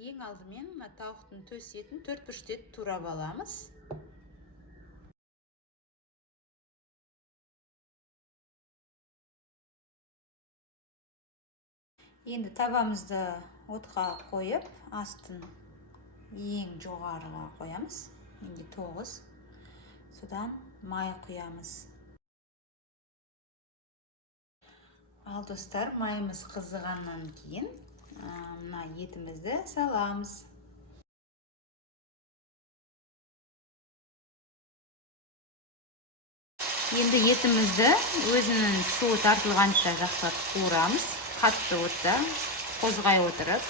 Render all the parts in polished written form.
Ең алдымен тауықтың төс етін 4-5 рет турап аламыз. Енді табамызды отқа қойып, астын ең жоғарыға қоямыз. Енді 9. Содан май құямыз. Ал достар, майымыз қызығаннан кейін мына етімізді саламыз. Енді етімізді өзінің суы тартылғанша жақсылап қуырамыз. Қатты отта қозғай отырып.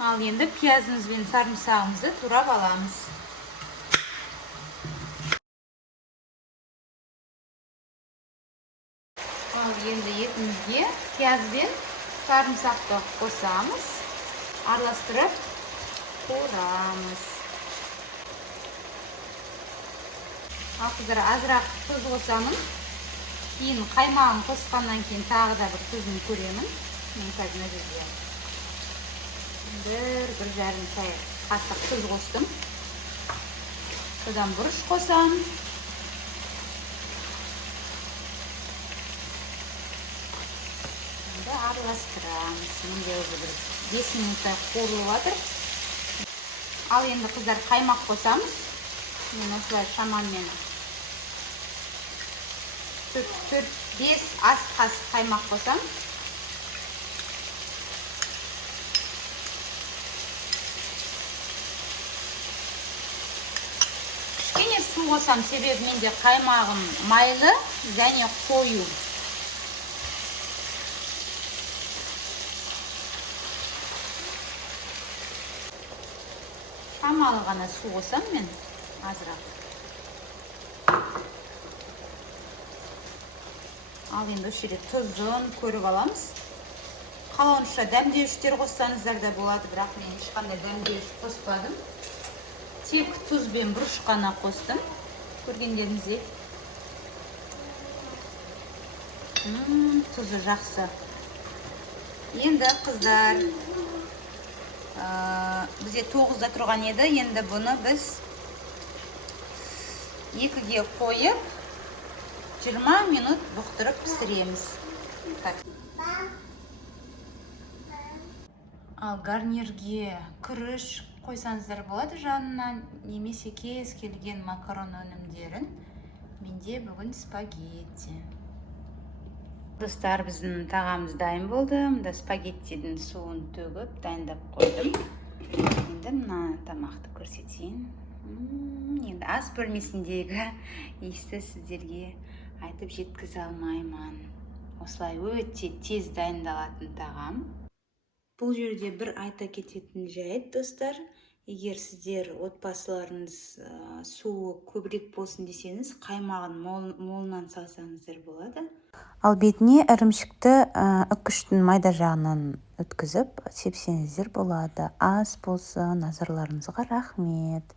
Ал енді пиязымыз бен сарымсағымызды турап аламыз. Ал енді етімізге пияз бен сарымсақты қосамыз. Араластырып қуырамыз. Ал қыздар, азырақ тұз қосамын. Кейін қаймағын қосқаннан кейін тағы да бір тұзын көремін. Мен қазір мына жерде 1-1,5 шай қасық тұз қостым. Содан бұрыш қосам. Араластырамыз. Менде уже бір 5 минуттай қуырылып жатыр. Ал енді қыздар, қаймақ қосамыз. Мен осылай шамамен 4-5 ас қасық қаймақ қосам. Кішкене су қосам, себебі менде қаймағым майлы және қою. Шамалы ғана су қосам мен, азырақ. Ал енді осы жерде тұзын көріп аламыз. Қалауынша дәмдеуіштер қоссаңыздар да болады, бірақ мен ешқандай дәмдеуіш қоспадым. Тек тұз бен бұрыш қана қостым. Көргендеріңіздей. Тұзы жақсы. Енді қыздар, бізде 9-да тұрған еді. Енді бұны біз 2-ге қойып 20 минут бұқтырып пісіреміз. Ал гарнирге күріш қойсаңыздар болады жанынан, немесе кез келген макарон өнімдерін. Менде бүгін спагетти. Достар, біздің тағамыз дайын болды. Мұнда спагеттидің суын төгіп, дайындап қойдым. Енді мына тамақты көрсетейін. Енді ас бөлмесіндегі иісті сіздерге айтып жеткізе алмаймын. Осылай өте тез дайындалатын тағам. Бұл жерде бір айта кететін жайт, достар. Егер сіздер отбасыларыңыз суы көбірек болсын десеңіз, қаймағын молынан салсаңыздар болады. Ал бетіне ірімшікті үккіштің майда жағынан өткізіп сепсеңіздер болады. Ас болсын, назарларыңызға рахмет.